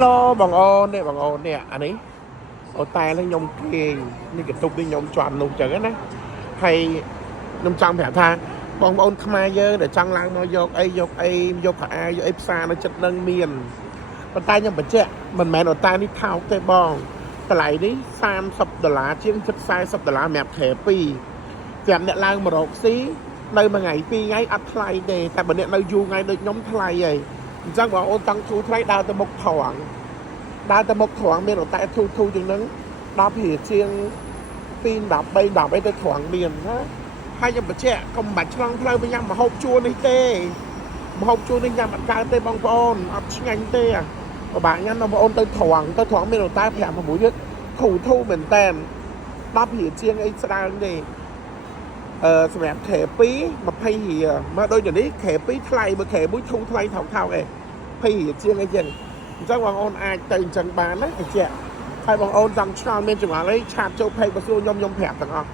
Hello bằng ôn nè anh ấy ở tay nó nhông kiền như cái tục đi nhông tròn nụ chữ á hay nhông trong thẻ tha bằng ôn khai dơ để trong lăng nó vô cả vô ép xa nó chất nâng miền còn tay nhông bật trẻ mình mẹ ở tay đi thao tê bongแต่ไหลนี้$30ជាងជិត$40ម៉ាប់ខែ2ចាំអ្នកឡើងមករកស៊ីនៅមួយថ្ងៃពីរថ្ងៃអត់ថ្លៃទេតែបើអ្នកនៅយូរថ្ងៃដូចខ្ញុំថ្លៃហើយអញ្ចឹងបងអូនចង់ធូរថ្លៃដើរទៅមុខត្រង់មានរតែធូរជាងហ្នឹង10រៀលជាង2 10 3 10អីទៅត្រង់មានណាហើយខ្ញុំបញ្ជាក់កុំបាច់ឆ្លងផ្លូវទៅញ៉ាំម្ហូបជួរនេះទេម្ហូបជួរនេះញ៉ាំអត់កើតទេបងប្អូនអត់ឆ្ងាញ់ទេបើbạnញ៉ាំបងប្អូនទៅត្រង់មានរតែ5 6ទៀតធូរមែនតើ10រៀលជាងអីស្ដើងទេសម្រាប់ខែ2 20រៀលមកដូចនេះខែ2ថ្លៃបើខែ1ធូរថ្លៃថោកឯង20រៀលជាងអីចឹងអញ្ចឹងបងអូនអាចទៅអញ្ចឹងបានណាអញ្ចឹងហើយបងអូនចង់ឆ្លងមានចម្ងល់អីឆាតចូលពេកបើសួរខ្ញុំប្រាប់ទាំងអស់